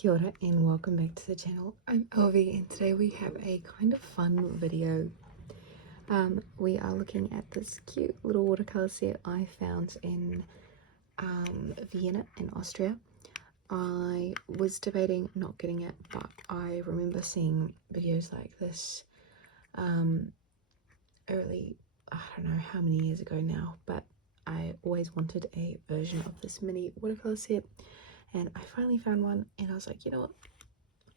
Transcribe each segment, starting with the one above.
Kia ora and welcome back to the channel. I'm Elvie and today we have a kind of fun video. We are looking at this cute little watercolor set I found in Vienna in Austria. I was debating not getting it, but I remember seeing videos like this early, I don't know how many years ago now, but I always wanted a version of this mini watercolor set. And I finally found one and I was like, you know what,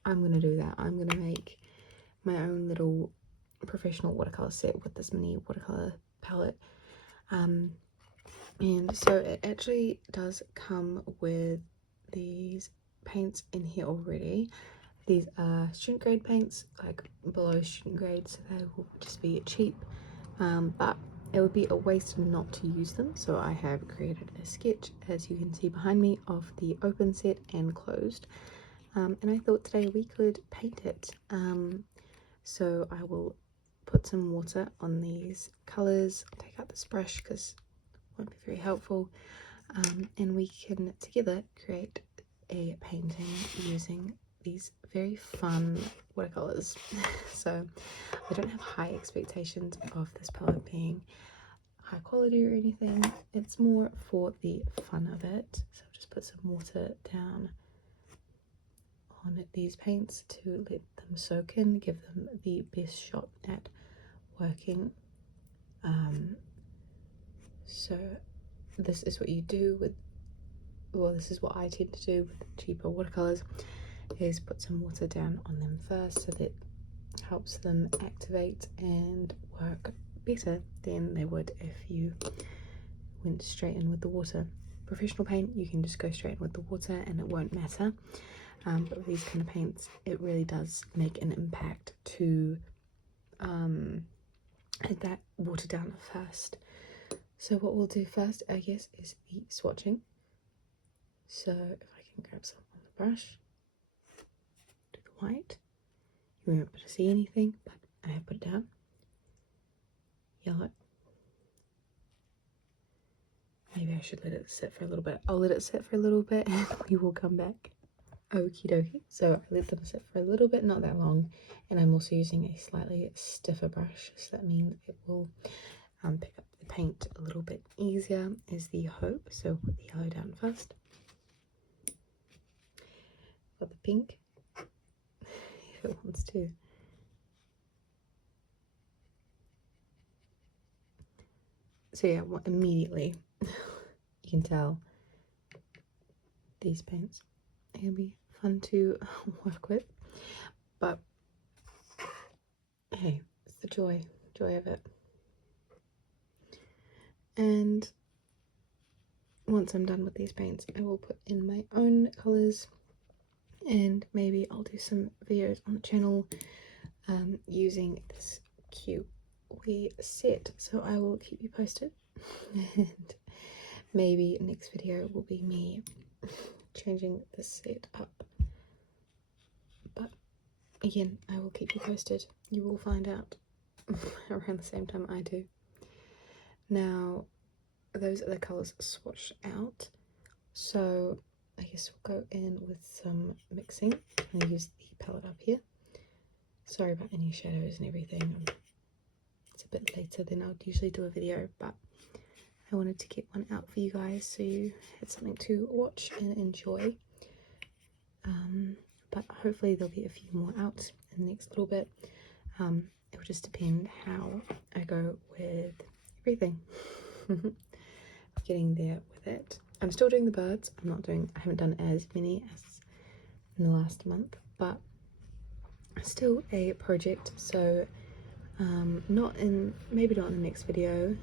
I'm gonna do that. I'm gonna make my own little professional watercolor set with this mini watercolor palette. And so it actually does come with these paints in here already. These are student grade paints, like below student grade, so they will just be cheap, but it would be a waste not to use them. So I have created a sketch, as you can see behind me, of the open set and closed, and I thought today we could paint it. So I will put some water on these colors. I'll take out this brush because it won't be very helpful, and we can together create a painting using these very fun watercolors. So I don't have high expectations of this palette being high quality or anything. It's more for the fun of it. So I'll just put some water down on these paints to let them soak in, give them the best shot at working. So this is what you do with, well, this is what I tend to do with cheaper watercolors, is put some water down on them first so that helps them activate and work better than they would if you went straight in with the water. Professional paint, you can just go straight in with the water and it won't matter, but with these kind of paints it really does make an impact to add that water down first. So what we'll do first, I guess, is the swatching. So if I can grab some on the brush, do the white. You won't be able to see anything, but I have put it down. Yellow. Maybe I should let it sit for a little bit. I'll let it sit for a little bit and we will come back. Okie dokie. So I let them sit for a little bit, not that long. And I'm also using a slightly stiffer brush, so that means it will pick up the paint a little bit easier, is the hope. So put the yellow down first. Got the pink, if it wants to. So yeah, immediately you can tell these paints are gonna be fun to work with, but hey, it's the joy of it. And once I'm done with these paints, I will put in my own colors, and maybe I'll do some videos on the channel using this cute wee set. So I will keep you posted, and maybe next video will be me changing the set up, but again, I will keep you posted. You will find out around the same time I do. Now those are the colors swatched out, so I guess we'll go in with some mixing. I'm going to use the palette up here. Sorry about any shadows and everything. It's a bit later than I would usually do a video, but I wanted to get one out for you guys so you had something to watch and enjoy. But hopefully there'll be a few more out in the next little bit. It will just depend how I go with everything. Getting there with it. I'm still doing the birds. I haven't done as many as in the last month, but still a project. So maybe not in the next video.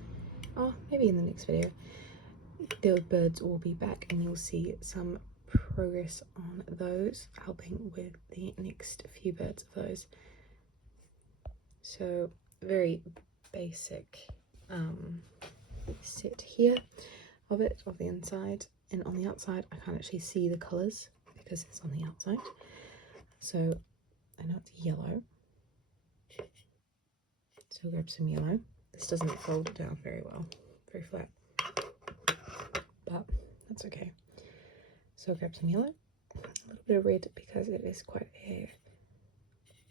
Oh, maybe in the next video the birds will be back and you'll see some progress on those, helping with the next few birds of those. So very basic set here of it, of the inside, and on the outside I can't actually see the colours because it's on the outside. So I know it's yellow, so I'll grab some yellow. This doesn't fold down very well, very flat, but that's okay. So I'll grab some yellow a little bit of red because it is quite a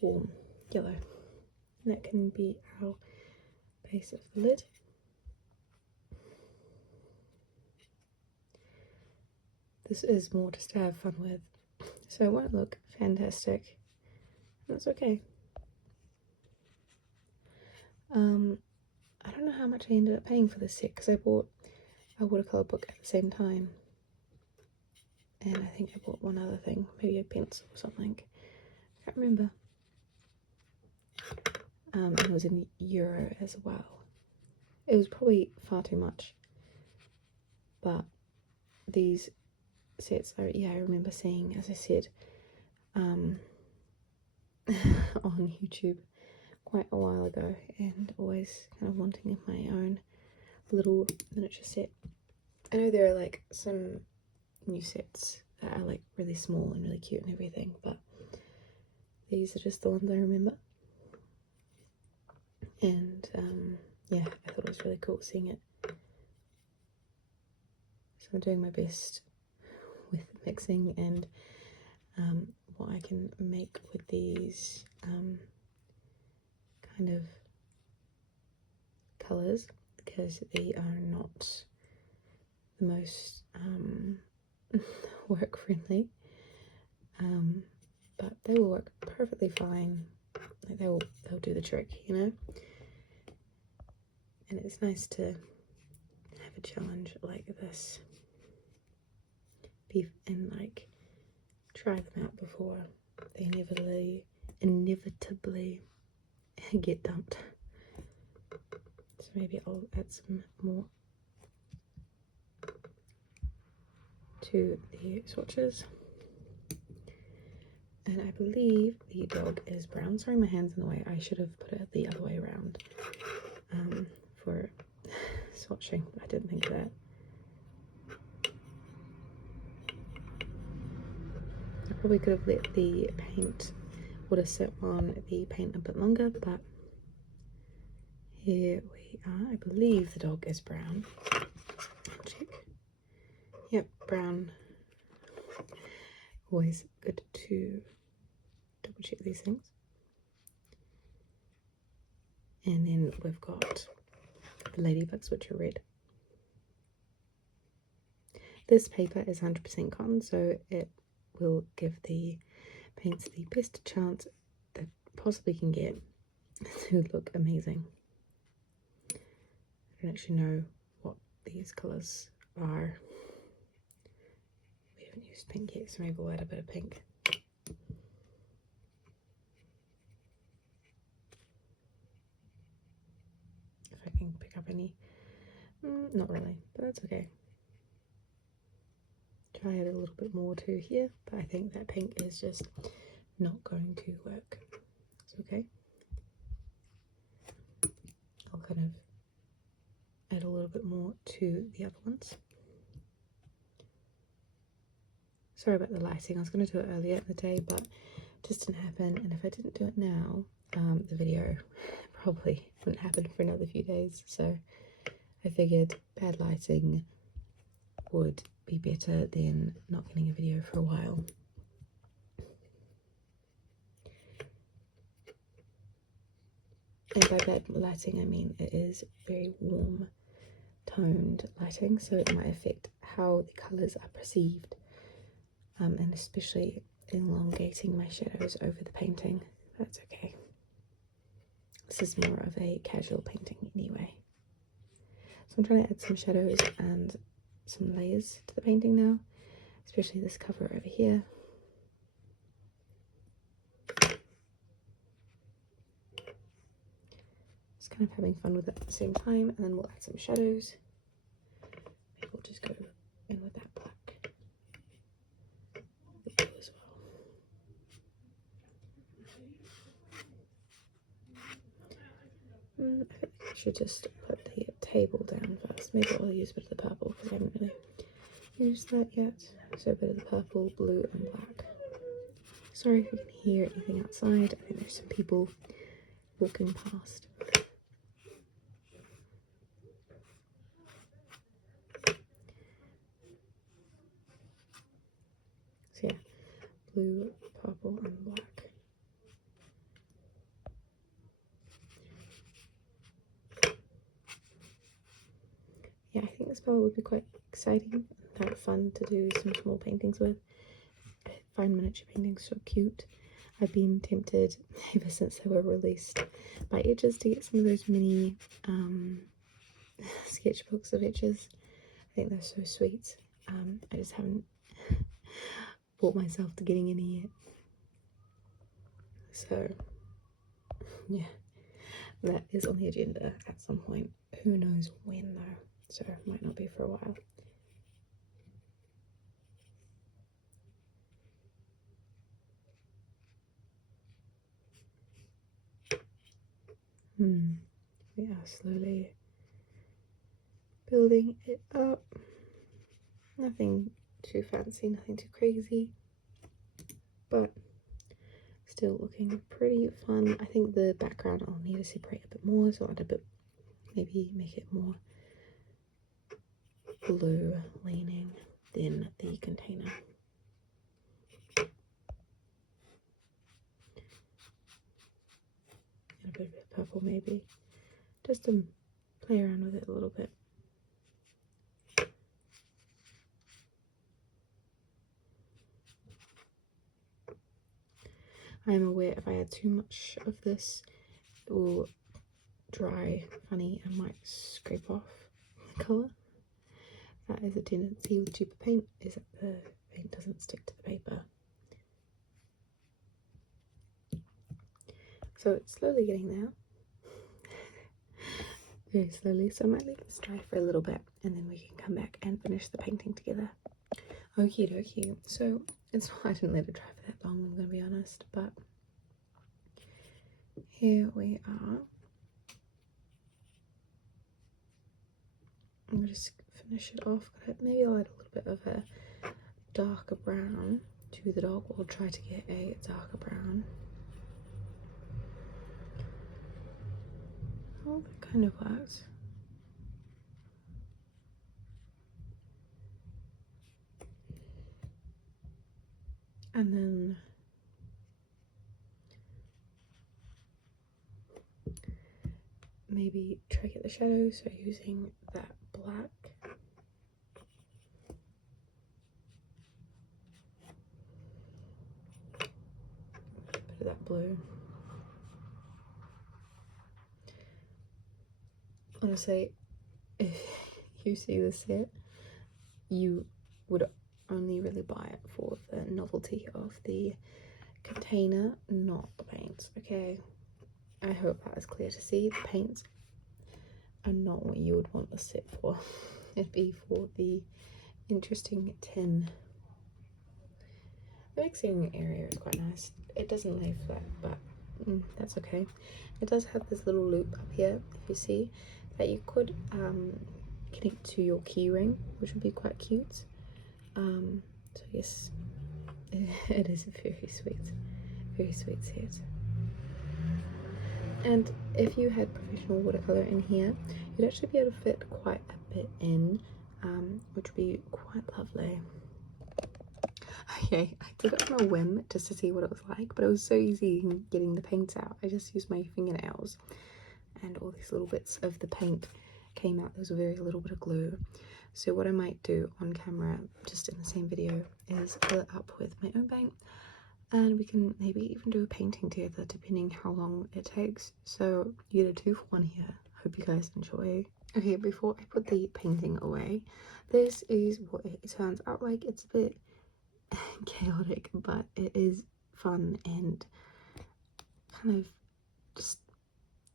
warm yellow. And that can be our base of the lid. This is more just to have fun with, so it won't look fantastic. That's okay. I don't know how much I ended up paying for this set because I bought a watercolor book at the same time, and I think I bought one other thing, maybe a pencil or something. I can't remember. And it was in euro as well. It was probably far too much, but these sets are, yeah, I remember seeing, as I said, on YouTube quite a while ago, and always kind of wanting my own little miniature set. I know there are like some new sets that are like really small and really cute and everything, but these are just the ones I remember. And yeah, I thought it was really cool seeing it. So I'm doing my best with mixing and what I can make with these kind of colours, because they are not the most work friendly, but they will work perfectly fine. Like they'll do the trick, you know. And it's nice to have a challenge like this, and like try them out before they inevitably get dumped. So maybe I'll add some more to the swatches. And I believe the dog is brown. Sorry, my hand's in the way. I should have put it the other way around for swatching. I didn't think of that. I probably could have let the paint water sit on the paint a bit longer, but here we are. I believe the dog is brown. Check. Yep, brown. Always good to double check these things. And then we've got the ladybugs, which are red. This paper is 100% cotton, so it will give the paints the best chance that possibly can get to look amazing. I don't actually know what these colours are. We haven't used pink yet, so maybe we'll add a bit of pink. If I can pick up any. Not really, but that's okay. Try it a little bit more too here, but I think that pink is just not going to work. It's okay. I'll kind of add a little bit more to the other ones. Sorry about the lighting. I was going to do it earlier in the day, but it just didn't happen. And if I didn't do it now, the video probably wouldn't happen for another few days. So I figured bad lighting would be better than not getting a video for a while. And by bad lighting, I mean it is very warm toned lighting, so it might affect how the colours are perceived, and especially elongating my shadows over the painting. That's okay. This is more of a casual painting anyway. So I'm trying to add some shadows and some layers to the painting now, especially this cover over here. Just kind of having fun with it at the same time, and then we'll add some shadows. Maybe we'll just go in with that black. The blue as well. I think I should just put the table down first. Maybe I'll use a bit of the purple because I haven't really used that yet. So a bit of the purple, blue and black. Sorry if you can hear anything outside. I think there's some people walking past. So yeah, blue, purple and black. Yeah, I think this palette would be quite exciting and kind of fun to do some small paintings with. I find miniature paintings so cute. I've been tempted ever since they were released by Etches to get some of those mini sketchbooks of Etches. I think they're so sweet. I just haven't brought myself to getting any yet. So yeah, that is on the agenda at some point. Who knows when though, so it might not be for a while. We are slowly building it up. Nothing too fancy, nothing too crazy, but still looking pretty fun. I think the background I'll need to separate a bit more, so I'll add a bit, maybe make it more blue leaning than the container. And a bit of purple maybe, just to play around with it a little bit. I am aware if I add too much of this, it will dry funny and might scrape off the colour. That is a tendency with cheaper paint, is that the paint doesn't stick to the paper. So it's slowly getting there. Very slowly, so I might leave this dry for a little bit and then we can come back and finish the painting together. Okie dokie, so I didn't let it dry for that long, I'm gonna be honest, but here we are. I'm gonna just finish it off. Maybe I'll add a little bit of a darker brown to the dog. We'll try to get a darker brown. Oh, that kind of works. And then maybe try to get the shadow, so using that black. Bit of that blue. Honestly, if you see this set, you would only really buy it for the novelty of the container, not the paints, okay? I hope that is clear to see. The paints are not what you would want the set for. It'd be for the interesting tin. The mixing area is quite nice. It doesn't lay flat, but that's okay. It does have this little loop up here, if you see, that you could connect to your key ring, which would be quite cute. So yes, it is a very sweet set. And if you had professional watercolor in here, you'd actually be able to fit quite a bit in, which would be quite lovely. Okay, I did it on a whim just to see what it was like, but it was so easy getting the paints out. I just used my fingernails and all these little bits of the paint came out. There was a very little bit of glue. So what I might do on camera, just in the same video, is fill it up with my own paint, and we can maybe even do a painting together depending how long it takes. So you get a 2-for-1 here. Hope you guys enjoy. Okay, before I put the painting away, this is what it turns out like. It's a bit chaotic, but it is fun and kind of just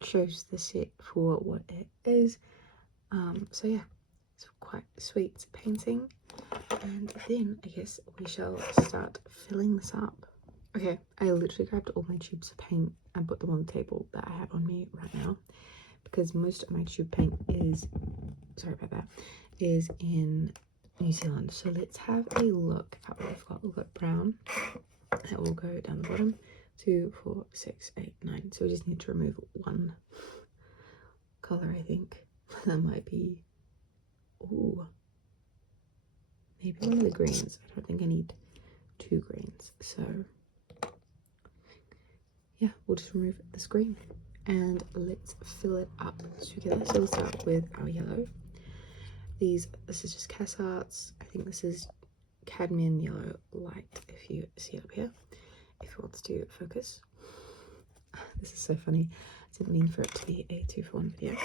shows the set for what it is. So yeah, it's quite sweet painting, and then I guess we shall start filling this up. Okay, I literally grabbed all my tubes of paint and put them on the table that I have on me right now, because most of my tube paint is, sorry about that, is in New Zealand. So let's have a look at what we've got. We've got brown, that will go down the bottom, 2, 4, 6, 8, 9. So we just need to remove one color, I think. That might be, ooh, maybe one of the greens. I don't think I need 2 greens. So yeah, we'll just remove this green and let's fill it up together. So we'll start with our yellow. This is just Cass Arts. I think this is cadmium yellow light, if you see it up here, if it wants to focus. This is so funny. I didn't mean for it to be a 2-for-1 video,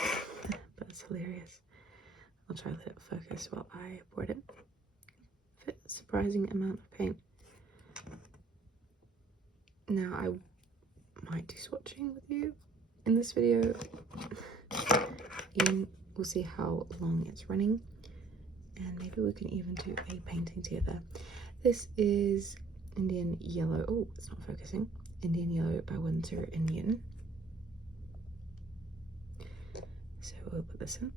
but it's hilarious. I'll try to let it focus while I pour it in. Fit a surprising amount of paint. Now I might do swatching with you in this video. We'll see how long it's running, and maybe we can even do a painting together. This is Indian Yellow. Oh, it's not focusing. Indian Yellow by Winsor & Newton. So we'll put this in.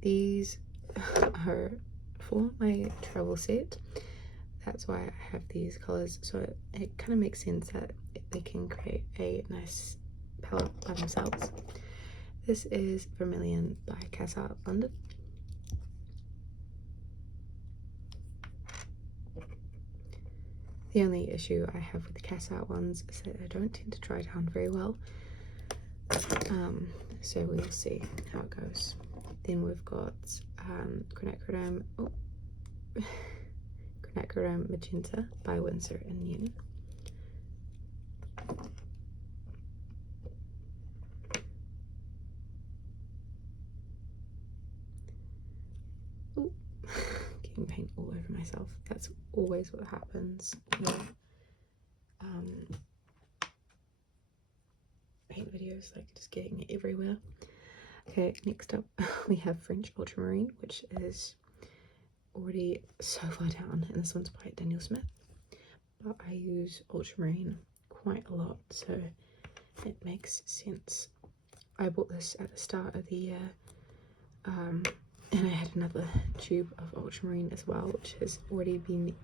These are for my travel set. That's why I have these colours. So it kind of makes sense that they can create a nice palette by themselves. This is Vermilion by Cass Art London. The only issue I have with the Cass Art ones is that they don't tend to dry down very well. So we'll see how it goes. Then we've got Quinacridone Magenta by Winsor & Newton. Ooh, getting paint all over myself. That's always what happens with paint videos, like just getting it everywhere. Okay, next up we have French Ultramarine, which is already so far down, and this one's by Daniel Smith. But I use ultramarine quite a lot, so it makes sense. I bought this at the start of the year, and I had another tube of ultramarine as well, which has already been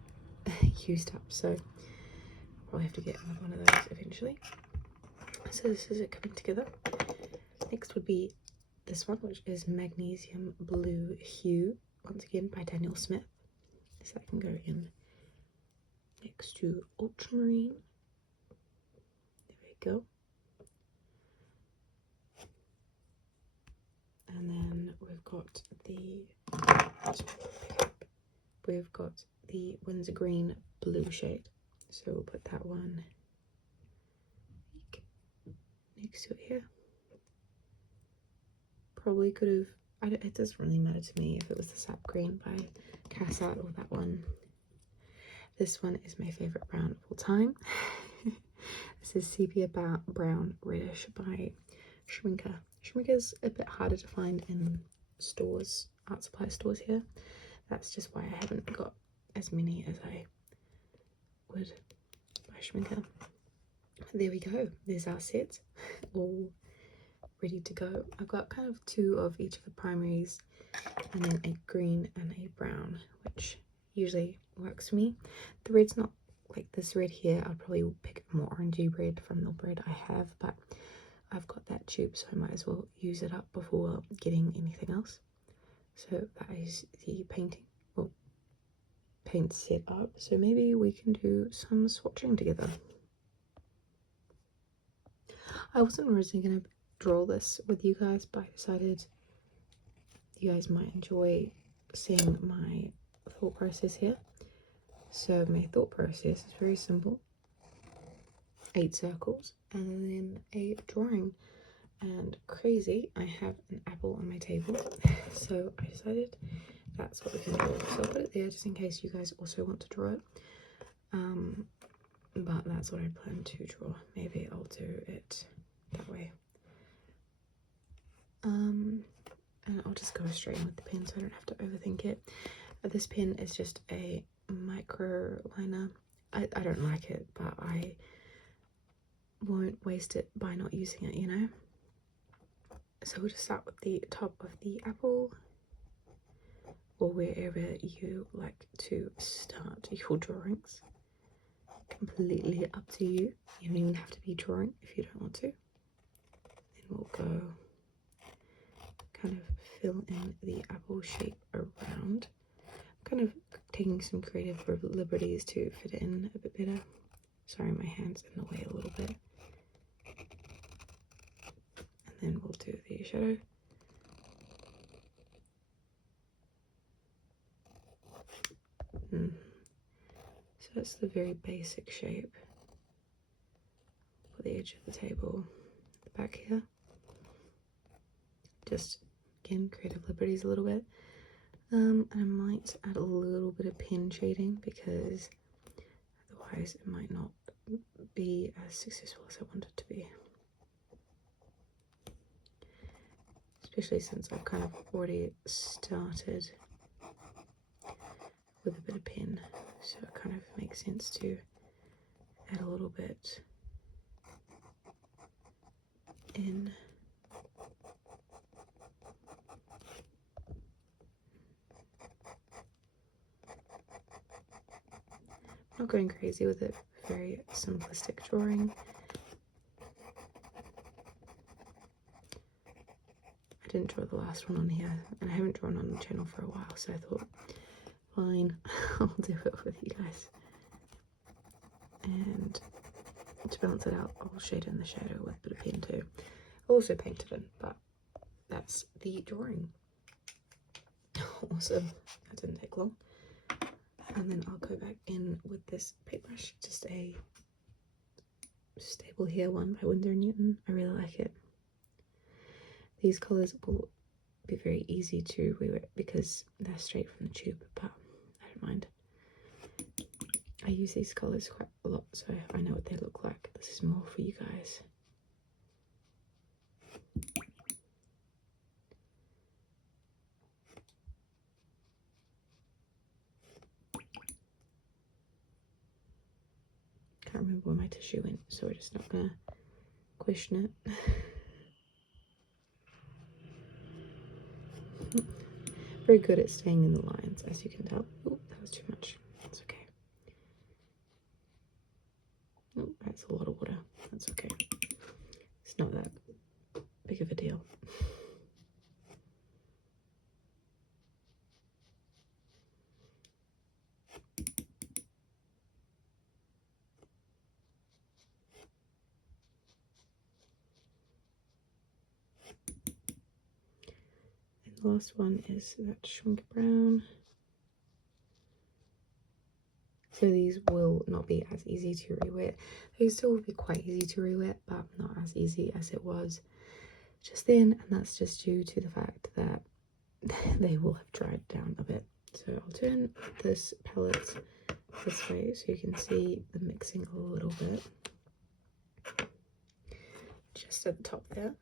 used up, so I'll probably have to get another one of those eventually. So this is it coming together. Next would be this one, which is Magnesium Blue Hue, once again by Daniel Smith. So that can go in next to ultramarine. There we go. And then we've got the Windsor Green Blue shade. So we'll put that one next to it here. Probably could have, it doesn't really matter to me if it was the Sap Green by Cass Art or that one. This one is my favourite brown of all time. This is Sepia Brown Reddish by Schminker. Schminker's a bit harder to find in stores, art supply stores here. That's just why I haven't got as many as I would by Schminker. There we go. There's our set, all ready to go. I've got kind of 2 of each of the primaries, and then a green and a brown, which usually works for me. The red's not like this red here. I'll probably pick a more orangey red from the red I have, but I've got that tube, so I might as well use it up before getting anything else. So that is the painting, well, paint set up. So maybe we can do some swatching together. I wasn't originally going to draw this with you guys, but I decided you guys might enjoy seeing my thought process here. So my thought process is very simple. 8 circles and then a drawing. And crazy, I have an apple on my table, so I decided that's what we can do. So I'll put it there just in case you guys also want to draw it. But that's what I plan to draw. Maybe I'll do it that way. And I'll just go straight in with the pen so I don't have to overthink it. This pen is just a micro liner. I don't like it, but I won't waste it by not using it, you know. So we'll just start with the top of the apple, or wherever you like to start your drawings. Completely up to you. You don't even have to be drawing if you don't want to. Then we'll go kind of fill in the apple shape around. kind of taking some creative liberties to fit it in a bit better. Sorry, my hand's in the way a little bit. And then we'll do the shadow. So that's the very basic shape for the edge of the table, the back here. Just, again, creative liberties a little bit. And I might add a little bit of pen shading because otherwise it might not be as successful as I want it to be. Especially since I've kind of already started with a bit of pen, so it kind of makes sense to add a little bit in. Not going crazy with it, very simplistic drawing. I didn't draw the last one on here, and I haven't drawn on the channel for a while, so I thought, fine, I'll do it with you guys. And to balance it out, I'll shade in the shadow with a bit of pen too. I'll also paint it in, but that's the drawing. Awesome, that didn't take long. And then I'll go back in with this paintbrush, just a Stable Hair one by Winsor & Newton. I really like it. These colours will be very easy to rewet because they're straight from the tube, but I don't mind. I use these colours quite a lot, so I know what they look like. This is more for you guys. Can't remember where my tissue went, so we're just not gonna question it. Very good at staying in the lines, as you can tell. Oh, that was too much. That's okay. Oh, that's a lot of water. That's okay. It's not that big of a deal. And the last one is that shrink brown. So these will not be as easy to re-wet. They still will be quite easy to re-wet, but not as easy as it was just then, and that's just due to the fact that they will have dried down a bit. So I'll turn this palette this way so you can see the mixing a little bit. Just at the top there.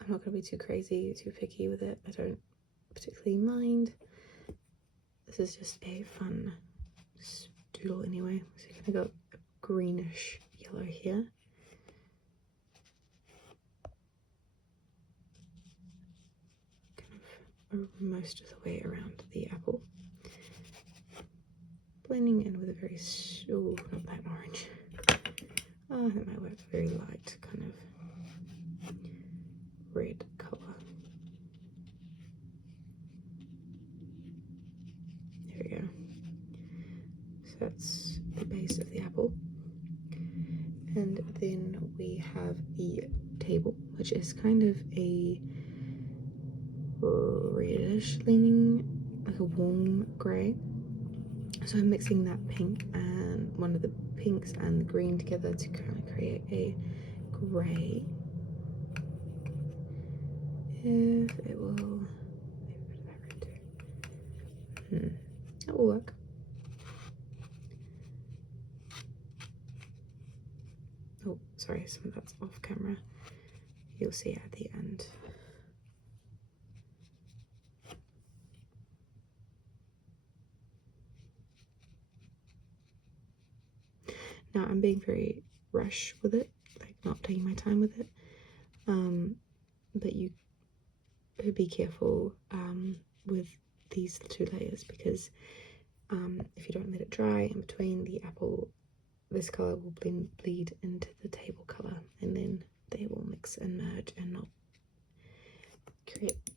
I'm not going to be too crazy, too picky with it. I don't particularly mind. This is just a fun doodle anyway. So you're going to go a greenish yellow here. Kind of most of the way around the apple. Blending in with a very, oh, not that orange. Oh, that might work. Very light kind of red colour. There we go. So that's the base of the apple. And then we have the table, which is kind of a reddish leaning, like a warm grey. So I'm mixing that pink and one of the pinks and the green together to kind of create a grey. If it will, that will work. Oh, sorry, some of that's off camera. You'll see it at the end. Now I'm being very rush with it, like not taking my time with it. But you be careful with these two layers because if you don't let it dry in between, the apple, this colour will bleed into the table colour, and then they will mix and merge and not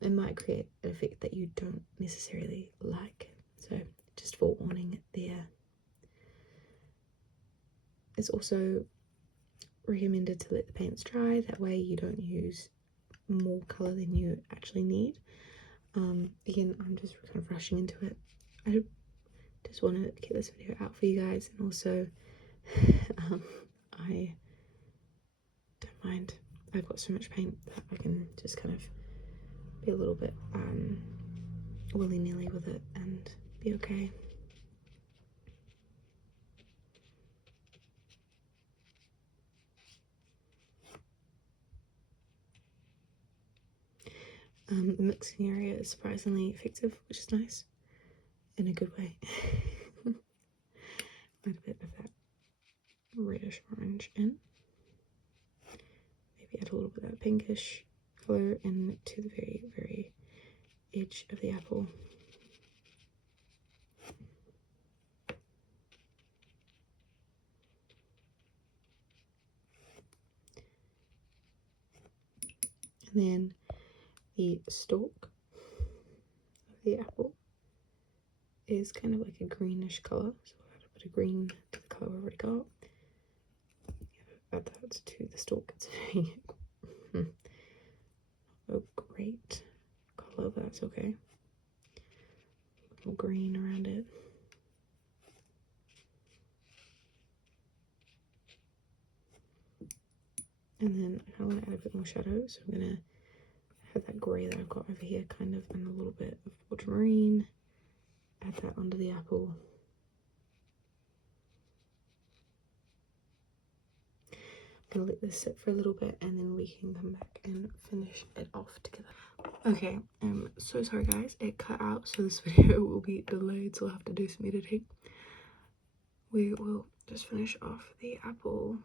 might create an effect that you don't necessarily like. So just forewarning there. It's also recommended to let the paints dry, that way you don't use more colour than you actually need. Again, I'm just kind of rushing into it. I just wanted to get this video out for you guys, and also I don't mind. I've got so much paint that I can just kind of be a little bit willy-nilly with it and be okay. The mixing area is surprisingly effective, which is nice, in a good way. Add a bit of that reddish orange in. Maybe add a little bit of that pinkish colour in to the very, very edge of the apple. And then the stalk of the apple is kind of like a greenish colour, so I'll add a bit of green to the colour we've already got. Add that to the stalk. It's a great colour, but that's okay. A little green around it. And then I kind of want to add a bit more shadow, so I'm going to have that grey that I've got over here kind of, and a little bit of ultramarine. Add that under the apple. I'm gonna let this sit for a little bit and then we can come back and finish it off together. Okay, I'm so sorry guys, it cut out, so this video will be delayed, so I'll have to do some editing. We will just finish off the apple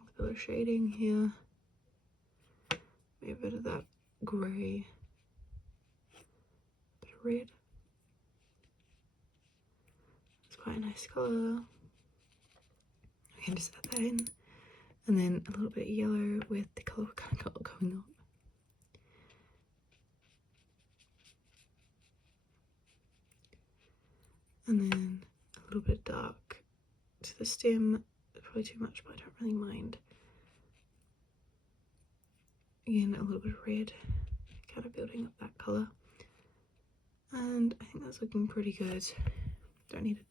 with a bit of shading here. Maybe a bit of that grey, bit of red. It's quite a nice colour. We can just add that in. And then a little bit of yellow with the colour we kind of got going on. And then a little bit dark to the stem. Probably too much, but I don't really mind. Again, a little bit of red, kind of building up that colour. And I think that's looking pretty good. Don't need to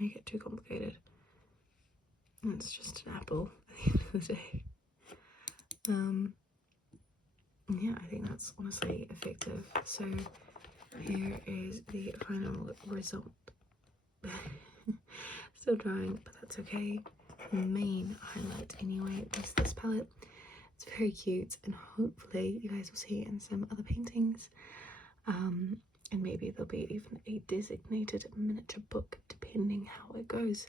make it too complicated. And it's just an apple at the end of the day. Yeah, I think that's honestly effective. So here is the final result. Still drying, but that's okay. The main highlight anyway is this palette. It's very cute, and hopefully you guys will see it in some other paintings. And maybe there'll be even a designated miniature book depending how it goes.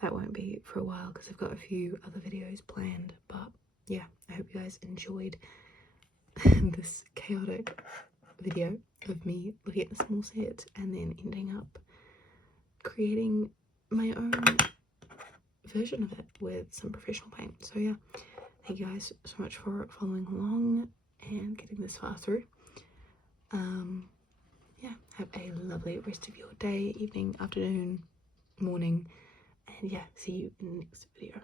That won't be for a while because I've got a few other videos planned, but yeah, I hope you guys enjoyed this chaotic video of me looking at the small set and then ending up creating my own version of it with some professional paint. So yeah, thank you guys so much for following along and getting this far through. Yeah, have a lovely rest of your day, evening, afternoon, morning, and yeah, see you in the next video.